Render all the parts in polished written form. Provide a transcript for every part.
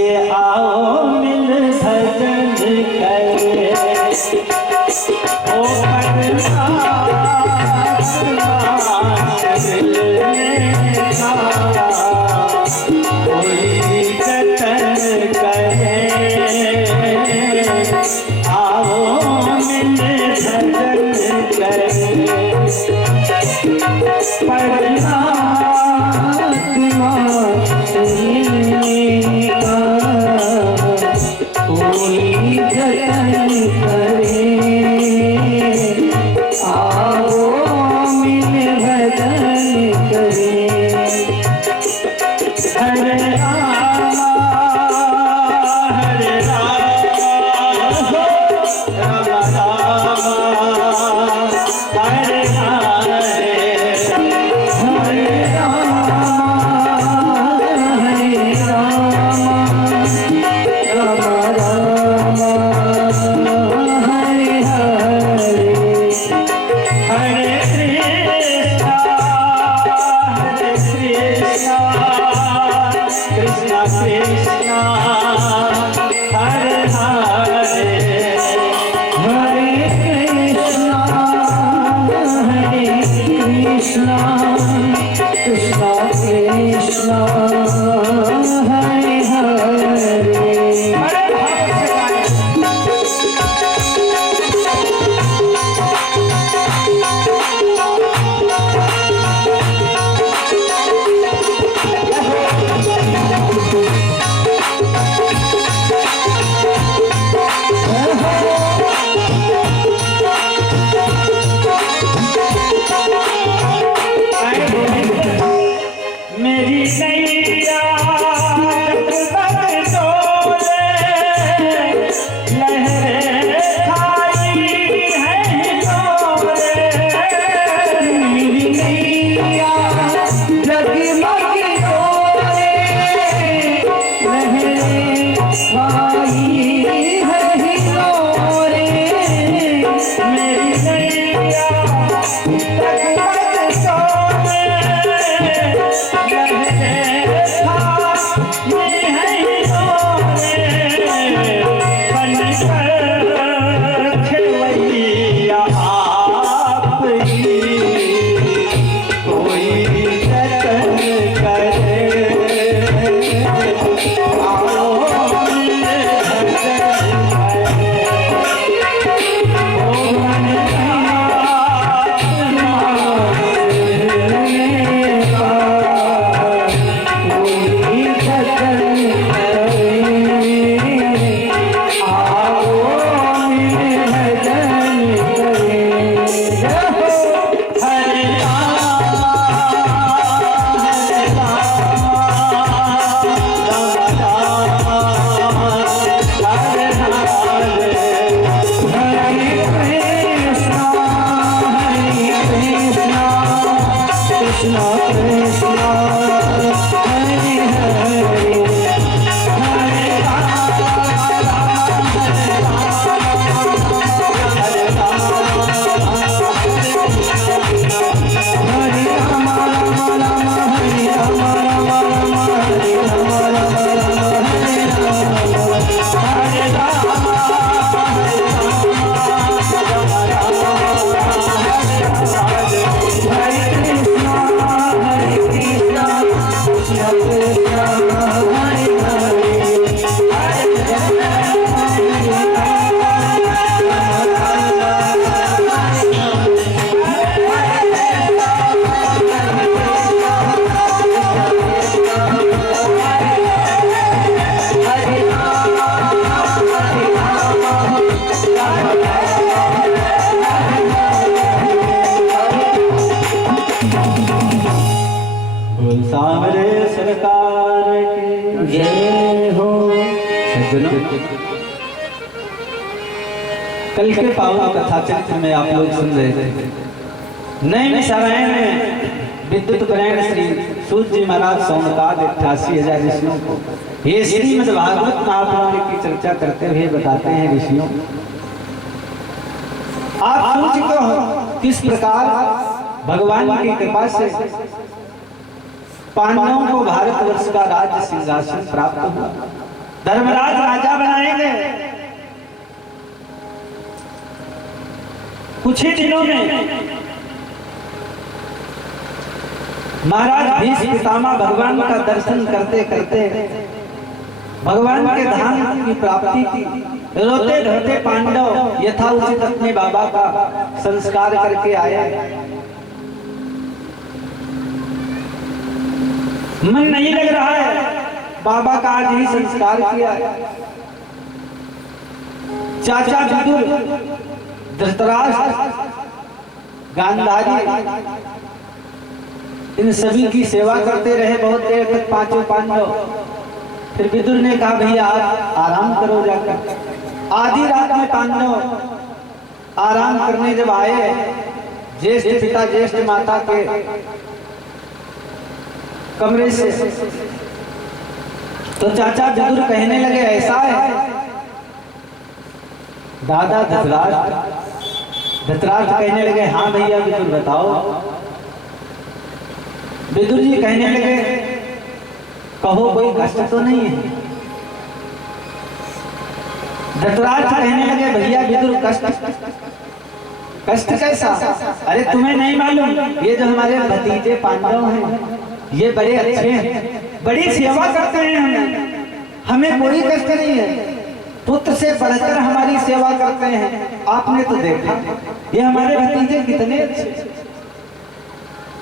आओ मिल भजन करे ओ कोई जतन करे आओ मिल भजन करे कल के पावन कथा चरित्र में आप लोग सुन रहे थे। नए सरायन में विद्युत ग्रहण श्री सूर्य जी महाराज सौनकाद 88,000 ऋषियों को ये श्रीमद् भागवत महापुराण की चर्चा करते हुए बताते हैं। ऋषियों, आप सुन चुके हो किस प्रकार भगवान की कृपा से पांडवों को भारतवर्ष का राज्य सिंहासन प्राप्त हुआ। धर्मराज राजा बनाए गए। कुछ ही दिनों में महाराज भीष्म पितामह भगवान का दर्शन करते करते भगवान के धाम की प्राप्ति की। रोते धोते पांडव यथाउचित अपने बाबा का संस्कार करके आए। मन नहीं लग रहा है, बाबा का आज ही संस्कार किया। चाचा विदुर, धृतराष्ट्र, गांधारी, इन सभी की सेवा करते रहे बहुत देर तक पांचों पांडव। फिर विदुर ने कहा भैया आप आराम करो जाकर। आधी रात में पांडव आराम करने जब आए, ज्येष्ठ पिता ज्येष्ठ माता के कमरे से, तो चाचा विदुर कहने लगे ऐसा है दादा धृतराष्ट्र। धृतराष्ट्र कहने लगे हाँ भैया विदुर बताओ। विदुर जी कहने लगे कहो कोई कष्ट तो नहीं है। धृतराष्ट्र कहने लगे भैया विदुर कष्ट कैसा? अरे तुम्हें नहीं मालूम, ये जो हमारे भतीजे पांडव हैं ये बड़े अच्छे हैं, बड़ी सेवा करते हैं, हमें कोई कष्ट नहीं है। पुत्र से बढ़कर हमारी सेवा करते हैं। आपने तो देखा ये हमारे भतीजे कितने अच्छे।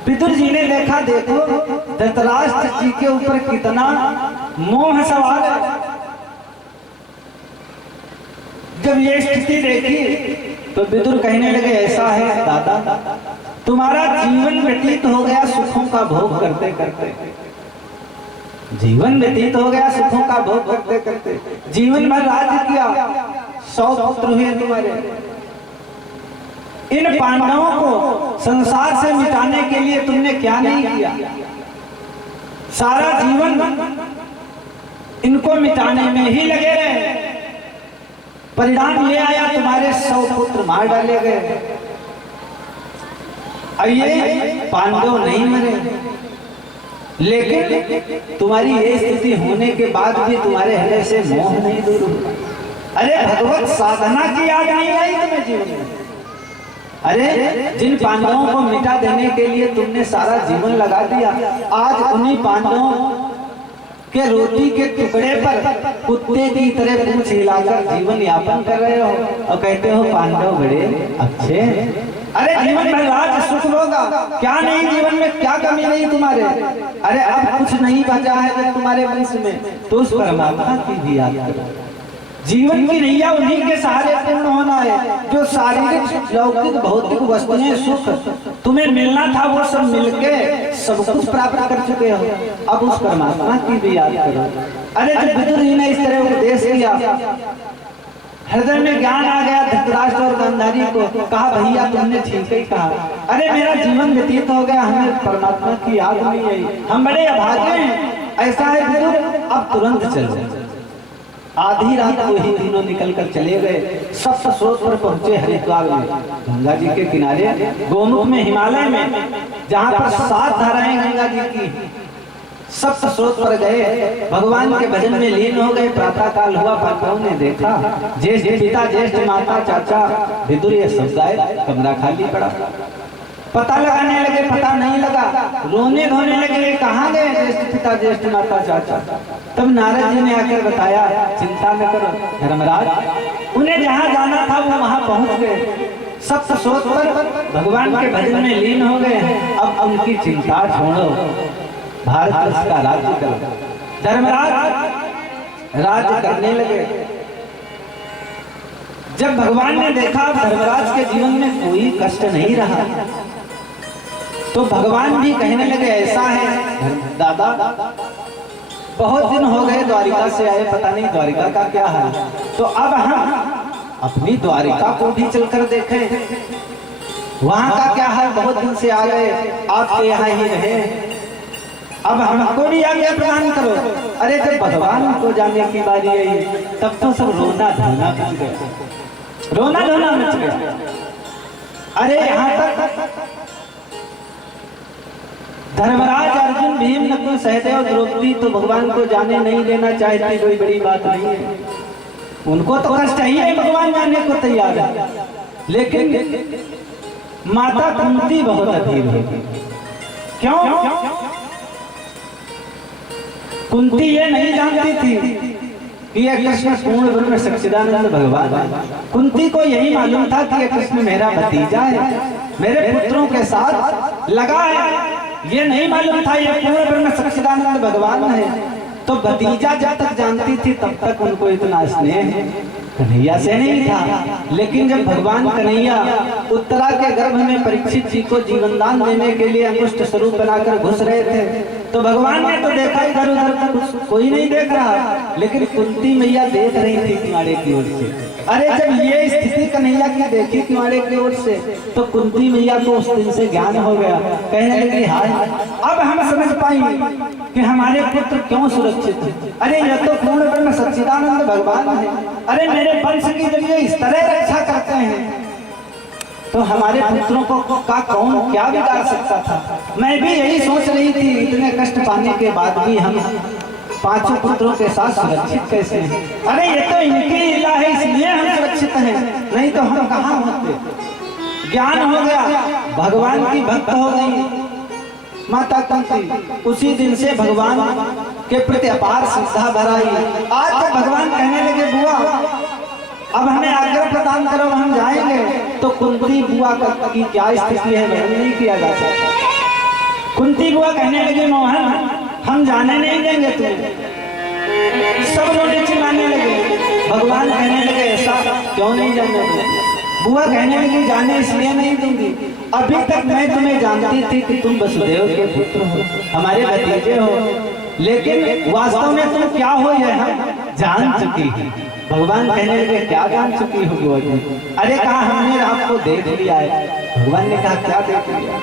विदुर जी ने देखा देखो धृतराष्ट्र जी के ऊपर कितना मोह सवार है। जब ये स्थिति देखी तो विदुर कहने लगे ऐसा है दादा तुम्हारा जीवन व्यतीत हो गया सुखों का भोग करते करते। जीवन व्यतीत हो गया सुखों का भोग करते करते। जीवन भर राज्य किया, 100 पुत्र हुए तुम्हारे। इन पांडवों को संसार से मिटाने के लिए तुमने क्या नहीं किया? सारा जीवन इनको मिटाने में ही लगे रहे। परिणाम ये आया तुम्हारे 100 पुत्र मार डाले गए। ये पांडव नहीं मरे, लेकिन तुम्हारी ये स्थिति होने के बाद भी तुम्हारे हृदय से मोह नहीं दूर हुआ। अरे भगवत साधना की याद नहीं आई तुम्हें जीवन में? अरे जिन पांडवों को मिटा देने के लिए तुमने सारा जीवन लगा दिया, आज उन्हीं पांडवों के रोटी के टुकड़े पर कुत्ते की तरह पूंछ हिलाकर जीवन यापन कर रहे हो और कहते हो पांडव बड़े अच्छे। अरे जीवन भर राज सुख होगा, क्या नहीं जीवन में, क्या कमी नहीं तुम्हारे? अरे अब कुछ नहीं बचा है जब तुम्हारे वंश में, तो उस परमात्मा की भी याद करो। जीवन की नैया उन्हीं के सहारे पूर्ण होना है। जो शारीरिक लौकिक भौतिक वस्तुएं सुख तुम्हें मिलना था वो सब मिलके सब कुछ प्राप्त कर चुके हो, अब उस परमात्मा की भी याद करो। अरे जब विदुर जी ने इस तरह उपदेश किया, हृदय में ज्ञान आ गया धृतराष्ट्र और गांधारी को। कहा भैया तुमने ठीक ही कहा। अरे मेरा जीवन व्यतीत हो गया, हमें परमात्मा की याद नहीं आई, हम बड़े अभागे हैं। ऐसा है विदुर अब तुरंत चलो। आधी रात को ही तीनों निकल कर चले गए। सप्त स्रोत पर पहुंचे हरिद्वार में, गंगा जी के किनारे, गोमुख में, हिमालय में, जहां पर 7 धाराएं गंगा जी की। सप्त स्रोत पर गए, भगवान के भजन में लीन हो गए। प्रातः काल हुआ, पांडवों ने देखा ज्येष्ठ पिता ज्येष्ठ माता चाचा विदुर ये सब गायब, कमरा खाली पड़ा। पता लगाने लगे, पता नहीं लगा, रोने धोने लगे, कहाँ गए ज्येष्ठ पिता ज्येष्ठ माता चाचा? तब नारद जी ने आकर बताया चिंता न करो धर्मराज, उन्हें जहाँ जाना था वो वहाँ पहुँच गए। सप्त स्रोत पर भगवान के भजन में लीन हो गए। अब उनकी चिंता छोड़ो, भारत वर्ष का राज्य करो। धर्मराज राज्य करने लगे। जब भगवान ने देखा धर्मराज के जीवन में कोई कष्ट नहीं रहा, तो भगवान भी कहने लगे ऐसा है दादा बहुत दिन हो गए द्वारिका से आए, पता नहीं द्वारिका का क्या हाल, तो अब हम अपनी द्वारिका को भी चलकर देखें वहां का क्या हाल। बहुत दिन से आ गए, आपके यहाँ ही रहे, अब हमको भी आज्ञा प्रदान करो। अरे जब भगवान को जाने की बारी आई तब तो सब रोना धोना मच गया, रोना धोना मच गया। अरे यहाँ तक धर्मराज, अर्जुन, भीम, नकुल, सहदेव, द्रौपदी तो भगवान को जाने नहीं देना चाहती, कोई बड़ी बात नहीं है। उनको तो कष्ट ही है, भगवान जाने को तैयार है। लेकिन माता कुंती बहुत अधीर होगी। क्यों? कुंती ये नहीं जानती थी कि ये कृष्ण पूर्ण ब्रह्म सच्चिदानंद भगवान है। कुंती को यही मालूम था कि ये कृष्ण मेरा भतीजा है, मेरे पुत्रों के साथ लगा है। ये नहीं मालूम था ये पूर्ण ब्रह्म सच्चिदानंद भगवान है। तो भतीजा जब तक जानती थी तब तक उनको इतना स्नेह कन्हैया से नहीं था। लेकिन जब भगवान कन्हैया उत्तरा के गर्भ में परीक्षित जी को जीवन दान देने के लिए अंगुष्ठ स्वरूप बनाकर घुस रहे थे, तो भगवान ने तो देखा इधर उधर कोई नहीं देख रहा, लेकिन कुंती मैया देख रही थी किनारे की ओर से। अरे जब ये स्थिति कन्हैया की देखी किनारे की ओर से, तो कुंती मैया को उस दिन से ज्ञान हो गया। कहने लगी, हाय अब हम समझ पाएंगे कि हमारे पुत्र क्यों सुरक्षित है। अरे ये तो पूर्ण ब्रह्म सच्चिदानंद भगवान है। अरे मेरे वंश की जब ये इस तरह रक्षा करते हैं, तो हमारे पुत्रों को का कौन क्या बिगाड़ सकता था। मैं भी यही सोच रही थी, इतने कष्ट पाने के बाद भी हम पांचों पुत्रों के साथ सुरक्षित कैसे हैं। अरे ये तो इनकी लीला है, इसलिए हम सुरक्षित हैं, नहीं तो हम कहाँ होते। ज्ञान हो गया, भगवान की भक्त हो गई माता कुंती। उसी दिन से भगवान के प्रति अपार श्रद्धा भराई। आज जब भगवान कहने लगे, बुआ अब हमें आग्रह प्रदान करो, हम जाएंगे, तो कुंती बुआ की क्या स्थिति है वह नहीं किया जा सकता। कुंती बुआ कहने लगे, मोहन हम जाने नहीं देंगे तुम्हें। सब लोग चिल्लाने लगे। भगवान कहने लगे, ऐसा क्यों नहीं जाने देंगे। बुआ कहने लगी, जाने इसलिए नहीं दूंगी, अभी तक मैं तुम्हें जानती थी कि तुम वसुदेव के पुत्र हो, हमारे भतीजे हो, लेकिन वास्तव में तुम क्या हो यह हम जान चुकी है। भगवान कहने लगे, क्या जान चुकी हो बुआ जी। अरे कहा हमने आपको देख लिया है। भगवान ने कहा, क्या देख लिया,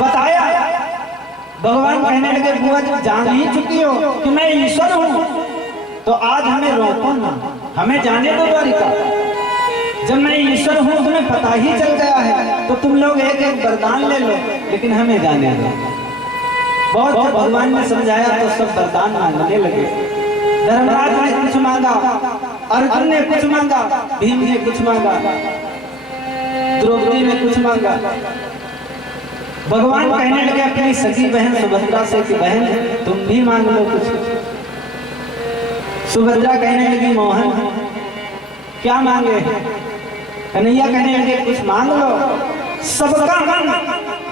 बताया। भगवान कहने लगे, बुआ जब जान ही चुकी हो कि मैं ईश्वर हूँ, तो आज हमें रोको ना, हमें जाने दो द्वारिका। जब मैं ईश्वर हूँ तुम्हें पता ही चल गया है, तो तुम लोग एक एक वरदान ले लो, लेकिन हमें जाने दो। बहुत जब भगवान ने समझाया तो सब वरदान मांगने लगे। धर्मराज ने कुछ मांगा, अर्जुन ने कुछ मांगा, भीम ने कुछ मांगा, द्रौपदी ने कुछ मांगा। भगवान कहने लगे अपनी सगी बहन सुभद्रा से कि बहन तुम भी मांग लो कुछ। सुभद्रा कहने लगी, मोहन क्या मांगे। कन्हैया कहने लगे, कुछ मांग लो। सबका मन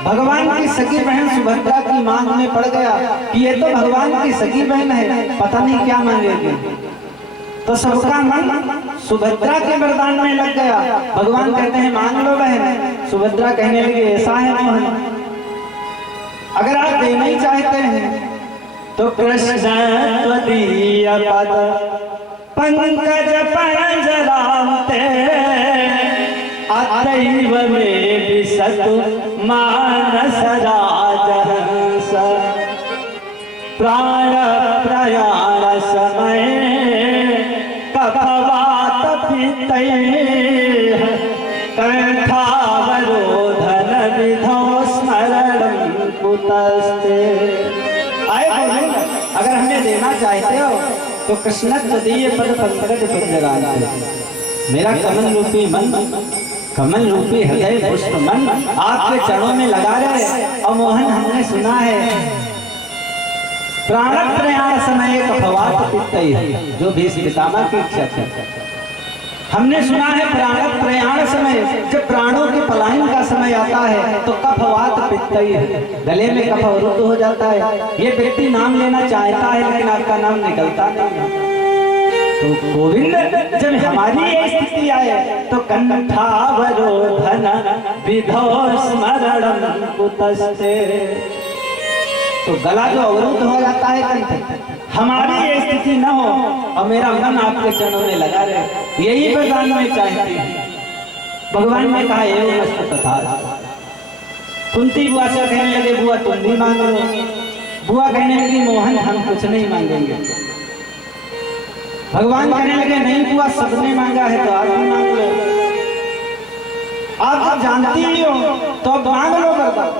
भगवान की सगी बहन सुभद्रा की मांग में पड़ गया कि ये तो भगवान की सगी बहन है, पता नहीं क्या मांगेगी। तो सबका मन सुभद्रा के वरदान में लग गया। भगवान कहते हैं, मांग लो बहन। सुभद्रा कहने लगी, ऐसा है मोहन, अगर आप देना ही चाहते हैं तो कृष्ण त्वदीय पद पंकज पंजराते अतैव मे विशतु मानस राजहंस प्राण प्रयाण समय कफवात पितैः कंठावरोधन विधौ स्मरणं कुतस्ते। अगर हमें देना चाहते हो तो कृष्ण तदीय पद पंकज पंजराते, मेरा कमल रूपी मन, कमल रूपी हृदय पुष्प मन आपके चरणों में लगा रहे। और मोहन हमने सुना है प्राण प्रयाण समय कफवात पितैः, जो भीष्म पितामह की इच्छा थी। हमने सुना है प्राण प्रयाण समय, जब प्राणों के पलायन का समय आता है तो कफवात पितैः, गले में कफ अवरुद्ध हो जाता है। ये व्यक्ति नाम लेना चाहता है लेकिन आपका नाम निकलता नहीं है। तो गोविंद जब हमारी ये स्थिति आए तो कंठावरोधन विधौ स्मरणं कुतस्ते, तो गला जो अवरुद्ध हो जाता है कंठ, हमारी ये स्थिति न हो और मेरा मन आपके चरणों में लगा रहे, यही वरदान मैं चाहती हूँ। भगवान ने कहा, एवं अस्तु तथास्तु। कुंती बुआ से कहने लगे, बुआ तुम भी मांग लो। बुआ कहने लगी, मोहन हम कुछ नहीं मांगेंगे। भगवान कहने लगे, नहीं बुआ सबने मांगा है तो आप भी मांग लो। आप जब जानती ही हो तो अब मांग लो वरदान।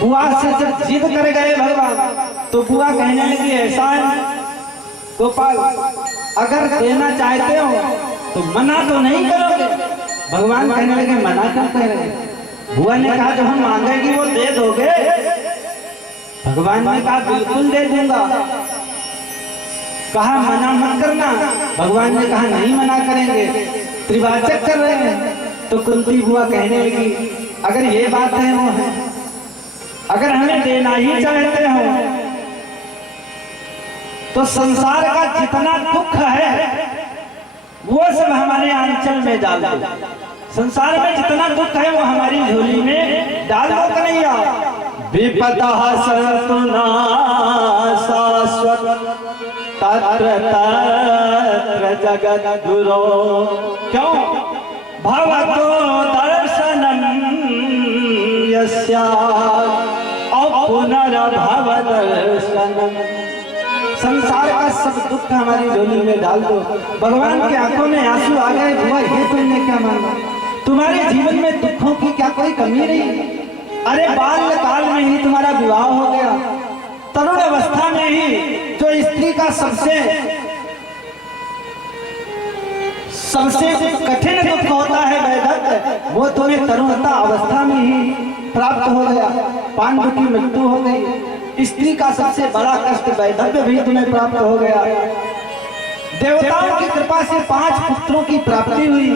बुआ से जब जिद कर गए भगवान तो बुआ कहने लगी ऐसा है गोपाल, अगर देना चाहते हो तो मना तो नहीं करोगे। भगवान कहने लगे मना क्यों कह रहे? बुआ ने कहा जो हम मांगेगी वो दे दोगे? भगवान ने कहा बिल्कुल दे दूंगा। कहा मना मत करना। भगवान ने कहा नहीं मना करेंगे। त्रिवाचक कर रहे हैं। तो कुंती बुआ कहने लगी अगर ये बात है वो है, अगर हमें देना ही चाहते हो तो संसार का जितना दुख है वो सब हमारे आंचल में डाल दो। संसार में जितना दुख है वो हमारी झोली में डाल दो कन्हैया। विपदा सतु न शाश्वत तत्र तत्र जगत गुरो। क्यों? भवतो दर्शनम यस्यात् पुनर्भव दर्शनम। संसार का सब दुख हमारी झोली में डाल दो। भगवान की आंखों में आंसू आ गए। बुआ ये तुमने क्या मांगा? तुम्हारे जीवन में दुखों की क्या कोई कमी रही? अरे बाल्यकाल में ही तुम्हारा विवाह हो गया। तरुण अवस्था में ही जो स्त्री का सबसे कठिन दुख होता है वैधव्य, वो तुम्हें तरुणता अवस्था में ही प्राप्त हो गया। पांडु की मृत्यु हो गई। स्त्री का सबसे बड़ा कष्ट वैधव्य भी तुम्हें प्राप्त हो गया। देवताओं की कृपा से 5 पुत्रों की प्राप्ति हुई।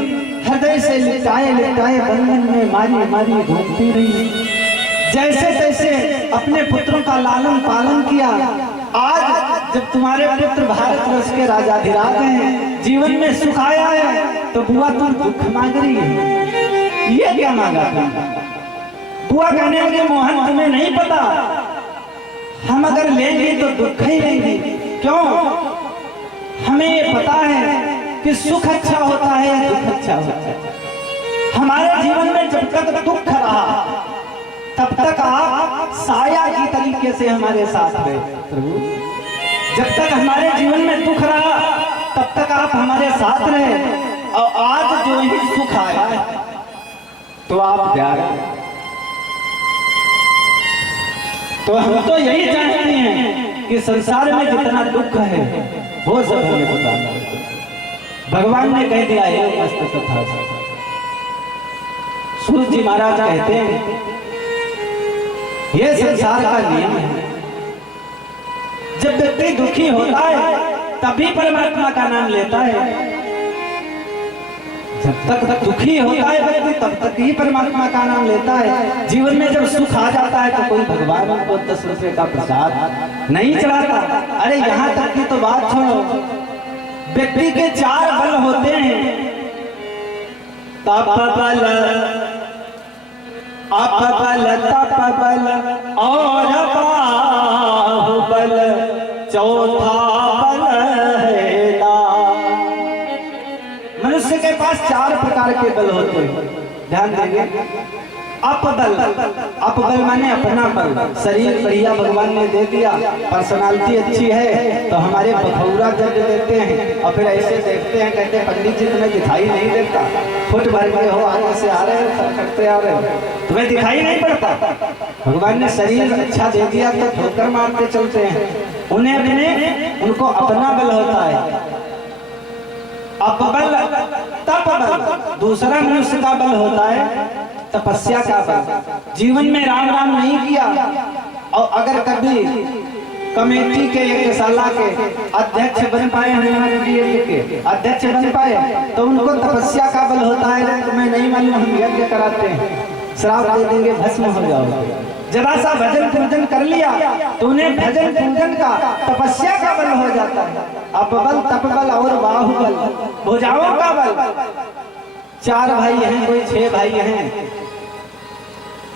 हृदय से लिटाए लिटाए बंधन में मारी मारी घूमती रही। जैसे तैसे अपने पुत्रों का लालन पालन किया। आज जब तुम्हारे पुत्र भारत वर्ष के राजाधिराज हैं, जीवन में सुख आया है, तो बुआ तुम दुख मांग रही है। ये क्या मांगा था? बुआ कहने लगे मोहन तुम्हें नहीं पता, हम अगर लेंगे तो दुख ही लेंगे। क्यों? हमें ये पता है कि सुख अच्छा होता है या दुख अच्छा होता है। हमारे जीवन में जब तक दुख रहा तब तक आप साया की तरीके से हमारे साथ रहे प्रभु। जब तक हमारे जीवन में दुख रहा तब तक आप हमारे साथ रहे। और आज जो ही सुख आया है तो आप प्यार। तो हम तो यही चाहते हैं कि संसार में जितना दुख है वो सब हमें बताना। भगवान ने कह दिया है मस्त कथा। सूर्य जी महाराज कहते हैं ये संसार का नियम है। जब व्यक्ति दुखी होता है तभी परमात्मा का नाम लेता है। जब तक दुखी होता है व्यक्ति तब तक ही परमात्मा का नाम लेता है। जीवन में जब सुख आ जाता है तो कोई भगवान को 10 रुपए का प्रसाद नहीं चढ़ाता। अरे यहाँ तक की तो बात छोड़ो, व्यक्ति के 4 बल होते हैं, तप बल, अपबल, तप बल और बाहुबल, चौथा बल है दान। मनुष्य के पास 4 प्रकार के बल होते हैं, ध्यान देंगे। अपबल, अपबल माने अपना बल। शरीर बढ़िया भगवान ने दे दिया, पर्सनालिटी अच्छी है तो हमारे बखौरा जब देते हैं और फिर ऐसे देखते हैं, कहते हैं पंडित जी तुम्हें दिखाई नहीं देता, फुट भर के हो, आगे से आ रहे हो, करते आ रहे हो, तुम्हें दिखाई नहीं पड़ता। भगवान ने शरीर अच्छा दे दिया तो ठोकर मारते चलते हैं। उन्हें अपने उनको अपना बल होता है। अपबल, तपबल, दूसरा मनुष्य का बल होता है तपस्या का बल। जीवन में राम राम नहीं किया और अगर कभी कमेटी के यज्ञशाला के अध्यक्ष बन पाए, हनुमान जी के अध्यक्ष बन पाए, तो उनको तपस्या का बल होता है। तुम्हें नहीं मालूम हम यज्ञ कराते हैं, श्राप दे देंगे, भस्म हो जाओगे। जरा सा भजन पूजन कर लिया तो उन्हें भजन पूजन का तपस्या का बल हो जाता है। अपबल, तपबल और बाहुबल, भुजाओं का बल। 4 भाई हैं, कोई 6 भाई हैं,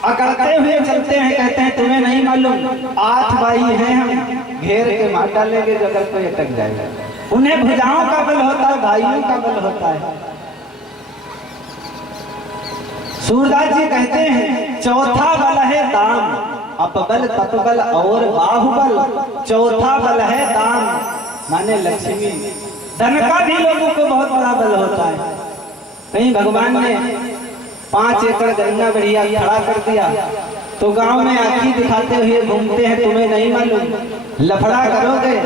अकड़ते हुए चलते हैं, कहते हैं तुम्हें नहीं मालूम 8 भाई हैं, हम घेर के मार डालेंगे अगर कोई अटक जाएगा। उन्हें भुजाओं का बल होता है, भाइयों का बल होता है। सूरदास जी कहते हैं चौथा बल है दान। अपबल, तपबल और बाहुबल, चौथा बल है दान माने लक्ष्मी। धन का भी लोगों को बहुत बड़ा बल होता है। कहीं भगवान ने 5 एकड़ गन्ना बढ़िया खड़ा कर दिया, तो गांव में आंखी दिखाते हुए घूमते हैं, तुम्हें नहीं मालूम, लफड़ा करोगे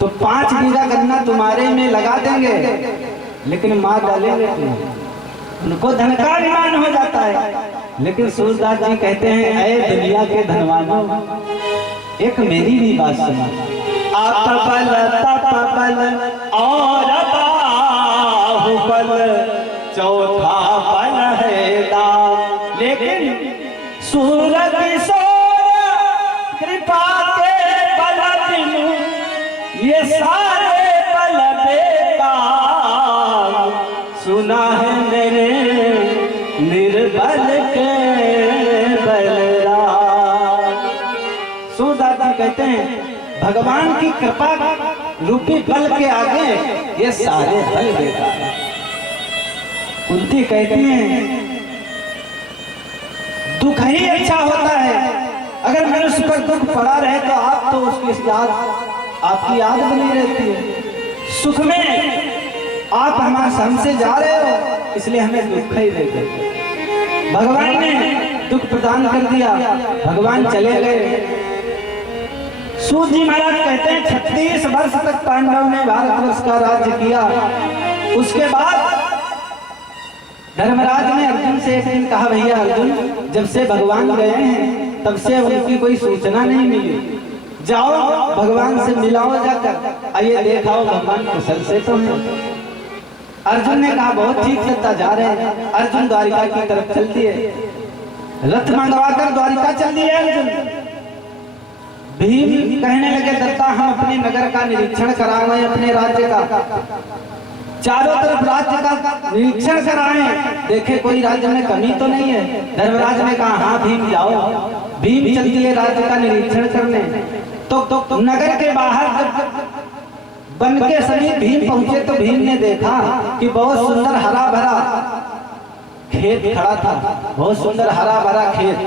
तो 5 बीघा गन्ना तुम्हारे में लगा देंगे, लेकिन मार डालेंगे तुम्हें। उनको धन का अभिमान हो जाता है। लेकिन सूरदास जी कहते हैं, ऐ दुनिया के धनवानों, एक मेरी भी बात सुनो। आप बल तप बल और बाहुबल, चौथा बल है दान। लेकिन सूरज कृपा के बल बिनु ये सारे बल बेकार। सुना है मेरे निर्बल के बलराम। सूरदास जी कहते हैं, भगवान की कृपा रूपी बल के आगे ये सारे बल बेकार। कुंती कहती हैं, दुख ही अच्छा होता है। अगर मनुष्य पर दुख पड़ा रहे तो आप तो उसकी याद, आपकी याद बनी रहती है। सुख में आप हमारे हमसे जा रहे हो, इसलिए हमें दुख ही देते। भगवान ने दुख प्रदान कर दिया, भगवान चले गए। सूत जी महाराज कहते हैं, 36 वर्ष तक पांडव ने भारतवर्ष का राज्य किया। उसके बाद धर्मराज ने अर्जुन से एक दिन कहा, भैया अर्जुन, जब से भगवान गए हैं तब से उनकी कोई सूचना नहीं मिली, जाओ भगवान से मिलाओ जाकर, आइए देखाओ भगवान कुशल से तो है। अर्जुन ने कहा, बहुत ठीक लगता, जा रहे हैं। अर्जुन द्वारिका की तरफ चल दिए, रथ मंगवाकर द्वारिका चल दिए अर्जुन। भीम कहने लगे, दत्ता हम अपने नगर का निरीक्षण कराएं, अपने राज्य का, चारों तरफ राज्य का निरीक्षण कराएं, देखे कोई राज्य में कमी तो नहीं है। धर्मराज ने कहा, हाँ भीम जाओ। भीम चल दिए राज्य का निरीक्षण करने। तो नगर के बाहर जब वन के समीप भीम पहुंचे तो भीम ने देखा कि बहुत सुंदर हरा भरा खेत खड़ा था, बहुत सुंदर हरा भरा खेत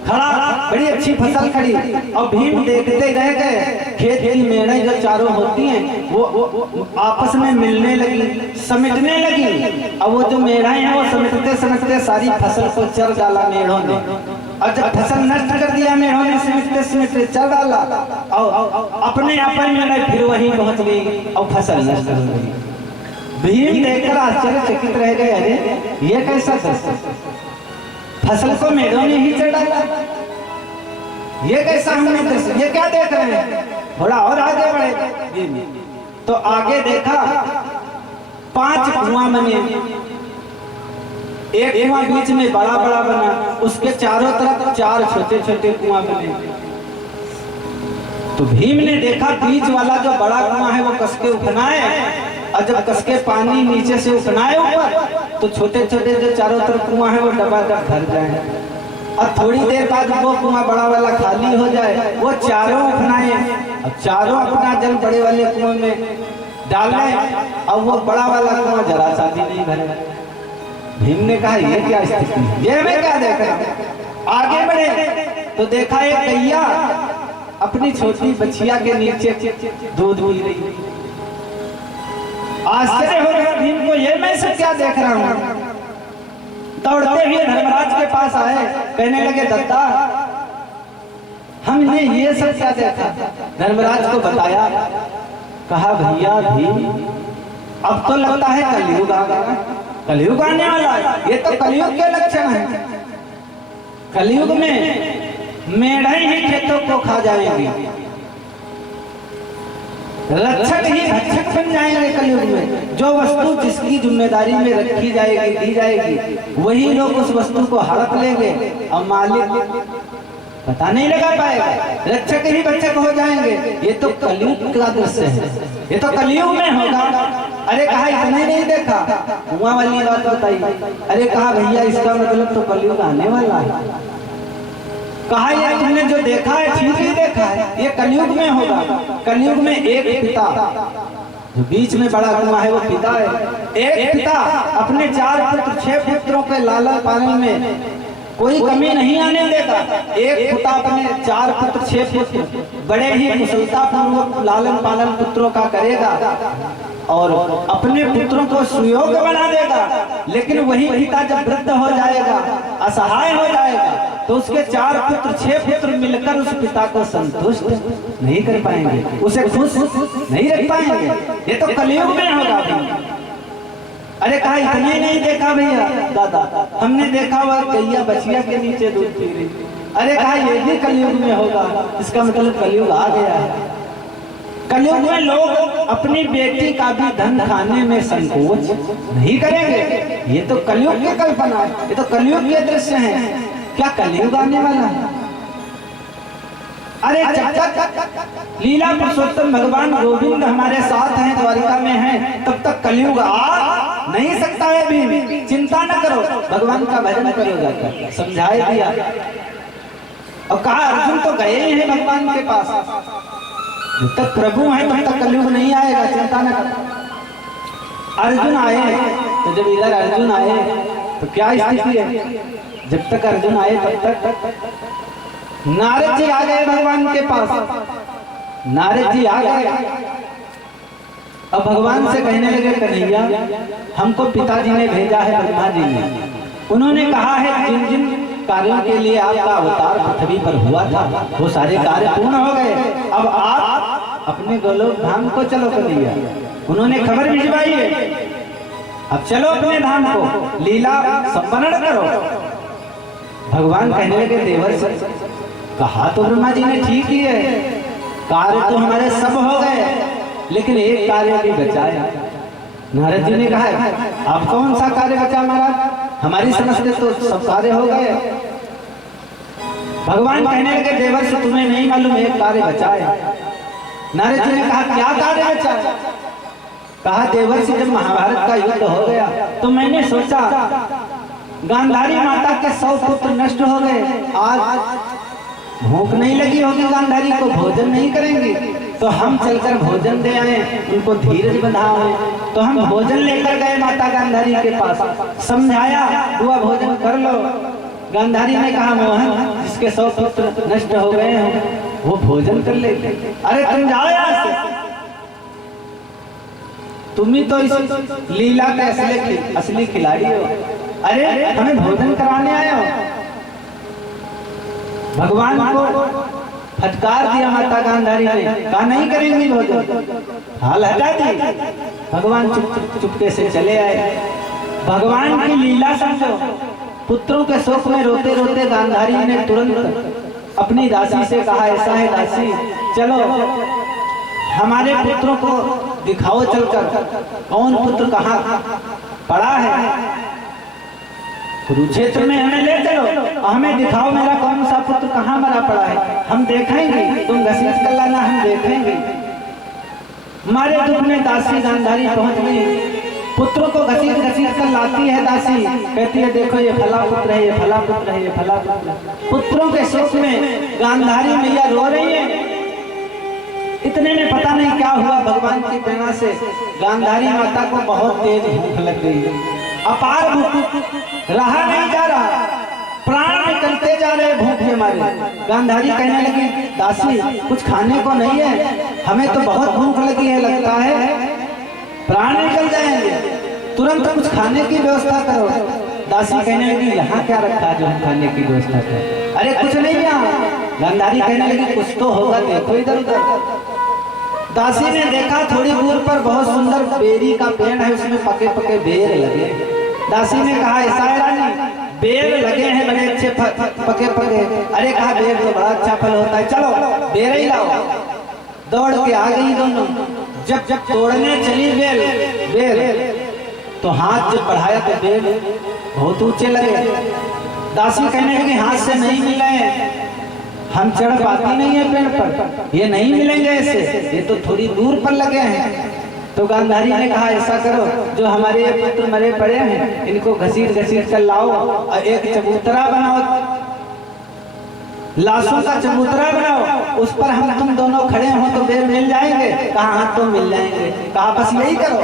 खड़ा, बड़ी अच्छी फसल खड़ी। और भीम देखते रह गए, खेत की मेढ़ें जो चारों होती हैं वो आपस में मिलने लगी, समेटने लगी। और वो जो मेढ़ें हैं वो समेटते समेटते सारी फसल को चर डाला मेढ़ों ने। और जब फसल नष्ट कर दिया मेढ़ों ने, समेटते समेटते चर डाला, और अपने अपन में फिर वही पहुंच गई और फसल नष्ट हो गई। भीम देखकर आश्चर्यचकित रह गए, अरे ये कैसा दृश्य, फसल को मेढ़ों ने ही चढ़ डाला, ये कैसा हमने दृश्य, ये क्या देख रहे हैं। थोड़ा और आगे बढ़े तो आगे देखा 5 कुआं बने, एक कुआं बीच में बड़ा बड़ा बना, उसके चारों तरफ 4 छोटे छोटे कुआं बने। तो भीम ने देखा बीच वाला जो बड़ा कुआं है वो कसके उफनाए, और जब कसके पानी नीचे से उफनाए ऊपर, तो छोटे छोटे जो चारों तरफ कुआं है वो डबाडब भर जाए। और थोड़ी देर बाद वो कुआं बड़ा वाला खाली हो जाए, वो चारों उफनाए, अब चारों अपना जल बड़े वाले कुआं में डाल रहे, और वो बड़ा वाला कुआं जरा सा भी नहीं भरे। भीम ने कहा, ये क्या स्थिति, ये मैं क्या देख रहा हूं। आगे बढ़े तो देखा एक गैया अपनी छोटी बछिया के नीचे दूध पी रही। आश्चर्य हो गया भीम को, ये मैं सब क्या देख रहा हूँ। दौड़ते हुए धर्मराज के पास आए, कहने लगे, दत्ता हमने ये सब क्या देखा। धर्मराज को बताया, कहा, भैया भीम अब तो लगता है कलयुग आ गया, कलयुग आने वाला है। ये तो कलयुग के लक्षण है। कलयुग में मेढ़े ही खेतों को खा जाएंगी, रक्षक ही रक्षक बन जाएंगे कलयुग में। जो वस्तु जिसकी जिम्मेदारी में रखी जाएगी, दी जाएगी, वही लोग उस वस्तु को हड़प लेंगे और मालिक पता नहीं लगा पाएगा, रक्षक ही रक्षक हो जाएंगे। ये तो कलयुग का दृश्य है, ये तो कलयुग में होगा। अरे कहा, इतने नहीं देखा, कुआं वाली बात बताई। अरे कहा, भैया इसका मतलब तो कलयुग आने वाला है। कहा, ये तुमने जो देखा है ठीक ही देखा है, ये कलयुग में होगा। कलयुग में एक पिता, जो बीच में बड़ा कुआं है वो पिता है। एक पिता अपने 4 पुत्र 6 पुत्रों के लालन पालन में कोई कमी नहीं आने देगा। एक पिता अपने 4 पुत्र 6 पुत्र बड़े ही कुशलतापूर्वक लालन पालन पुत्रों का करेगा और अपने पुत्रों को सुयोग्य बना देगा। लेकिन वही पिता जब वृद्ध हो जाएगा, असहाय हो जाएगा, तो उसके 4 पुत्र 6 पुत्र मिलकर उस पिता को संतुष्ट नहीं कर पाएंगे, उसे खुश नहीं रख पाएंगे। ये तो कलयुग में होगा भी। अरे कहा इतने नहीं देखा भैया दादा, हमने देखा हुआ गैया बछिया के नीचे दूध पी रही। अरे कहा ये भी कलयुग में होगा, इसका मतलब कलयुग आ गया है। कलयुग में लोग अपनी बेटी का भी धन खाने में संकोच नहीं करेंगे। ये तो कलयुग की कल्पना है, ये तो कलयुग के दृश्य हैं। क्या कलयुग आने वाला है? अरे जब तक लीला पुरुषोत्तम भगवान गोविंद हमारे साथ हैं, द्वारिका में हैं, तब तक कलयुग आ नहीं सकता है। भी चिंता न करो, भगवान का भजन करो जाकर, समझाए दिया। और कहा अर्जुन तो गए ही हैं भगवान के पास, जब तक प्रभु है तब तक कलयुग नहीं आएगा, चिंता न करो। अर्जुन आए, तो जब इधर अर्जुन आए तो क्या स्थिति है? जब तक अर्जुन आए तब तक नारद जी आ गए भगवान के पास। नारद जी आ गए, अब भगवान से कहने लगे कन्हैया हमको पिताजी ने भेजा है, ब्रह्मा जी ने। उन्होंने कहा है जिन जिन कार्यों के लिए आपका अवतार पृथ्वी पर हुआ था वो सारे कार्य पूर्ण हो गए। अब आप अपने गोलोक धाम को चलो कन्हैया। उन्होंने खबर भिजवाई है, अब चलो अपने धाम को, लीला संपन्न करो। भगवान कहने लगे देवर से, कहा तो ब्रह्मा जी ने ठीक ही है, कार्य तो हमारे सब हो गए, लेकिन एक कार्य भी बचा है। नारद जी ने कहा अब कौन सा कार्य बचा महाराज? हमारी समझ से तो सब कार्य हो गए। भगवान कहने लगे देवर से तुम्हें नहीं मालूम एक कार्य बचा है। नारद जी ने कहा क्या कार्य बचा? कहा देवर से जब महाभारत का युद्ध हो गया तो मैंने सोचा गांधारी माता के 100 पुत्र नष्ट हो गए, आज भूख नहीं लगी होगी गांधारी को, भोजन नहीं करेंगे, तो हम चलकर भोजन दे आए, उनको धीरज बंधाए। तो हम भोजन लेकर गए माता गांधारी के पास, समझाया हुआ भोजन कर लो। गांधारी ने कहा मोहन जिसके 100 पुत्र नष्ट हो गए हैं वो भोजन कर ले। अरे तुम जाओ यहाँ से, तुम ही तो इस लीला के असली खिलाड़ी हो। अरे हमें भोजन कराने आए हो। भगवान को फटकार दिया माता गांधारी ने, कहा नहीं करेंगी भोजन, हाल हटा दी। भगवान चुपके से चले आए। भगवान की लीला समझो, पुत्रों के शोक में रोते रोते गांधारी ने तुरंत अपनी दासी से कहा ऐसा है दासी चलो हमारे पुत्रों को दिखाओ चलकर, कौन पुत्र कहाँ पड़ा है, कुरुक्षेत्र में हमें ले चलो, हमें दिखाओ मेरा कौन सा पुत्र कहाँ मरा पड़ा है, हम देखेंगे, तुम घसीट कर लाना हम देखेंगे। हमारे दुख में दासी गांधारी पहुंच गई, पुत्रों को घसीट घसीट कर लाती है दासी, कहती है देखो ये फला पुत्र है, ये फला पुत्र है, ये फला पुत्र है। पुत्रों के शोक में गांधारी मैया रो रही है। इतने में पता नहीं क्या हुआ, भगवान की प्रेरणा से गांधारी माता को बहुत तेज भूख लग गई, अपार भूख, रहा नहीं जा रहा, प्राण निकलते जा रहे भूख के मारे। गांधारी कहने लगी दासी कुछ खाने को नहीं है, हमें तो बहुत भूख लगी है, लगता है प्राण निकल जाएंगे, तुरंत कुछ खाने की व्यवस्था करो। दासी कहने लगी यहाँ क्या रखा जो हम खाने की व्यवस्था करें? अरे कुछ नहीं यहाँ। गांधारी कहने लगी कुछ तो होगा, देखो इधर उधर। दासी ने देखा थोड़ी दूर पर बहुत सुंदर बेरी का पेड़ है, उसमें पके पके बेर लगे। दासी ने कहा ऐसा है रानी, बेर लगे हैं बड़े अच्छे पके पके। अरे कहा बेर तो बड़ा अच्छा फल होता है, चलो बेर ही लाओ। दौड़ के आ गई दोनों, जब जब तोड़ने चली बेर तो हाथ जब बढ़ाया तो बेर बहुत ऊंचे लगे। दासी कहने लगी हाथ से नहीं मिले, हम चढ़ पाती नहीं है पेड़ पर, ये नहीं मिलेंगे ऐसे, ये तो थोड़ी दूर पर लगे हैं। तो गांधारी ने कहा ऐसा करो जो हमारे ये पुत्र मरे पड़े हैं इनको घसीट घसीट कर लाओ और एक चबूतरा बनाओ, लाशों का चबूतरा बनाओ, उस पर हम तुम दोनों खड़े हो तो बेर मिल जाएंगे। कहा हाँ तो मिल जाएंगे। कहा बस यही करो।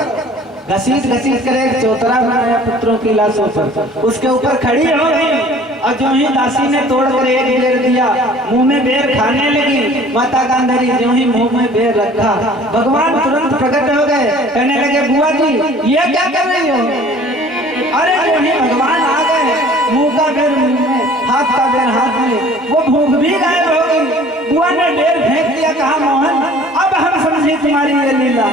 घसीट घसीट कर एक चौतरा बनाया पुत्रों की लाशों पर, उसके ऊपर खड़ी हो गई और जो ही दासी ने तोड़ कर एक बेर दिया, मुंह में बेर खाने लगी। माता गांधारी जो ही मुंह में बेर रखा, भगवान तुरंत प्रकट हो गए, कहने लगे बुआ जी ये क्या कर रही हो? अरे जो ही भगवान आ गए, मुंह का बेर मुंह में, हाथ का बेर हाथ में, वो भूख भी गायब हो गई। बुआ ने बेर फेंक दिया, कहा मोहन अब हम समझे तुम्हारी ये लीला।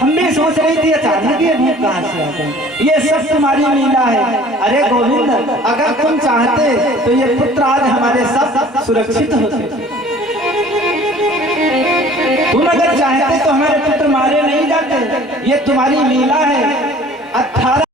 हम भी सोच रही थी अचानक ये भूख कहाँ से आ गई, ये सब तुम्हारी लीला है। अरे गोविंद अगर तुम चाहते तो ये पुत्र आज हमारे सब सुरक्षित होते, तुम अगर चाहते तो हमारे पुत्र मारे नहीं जाते। ये तुम्हारी लीला है। 18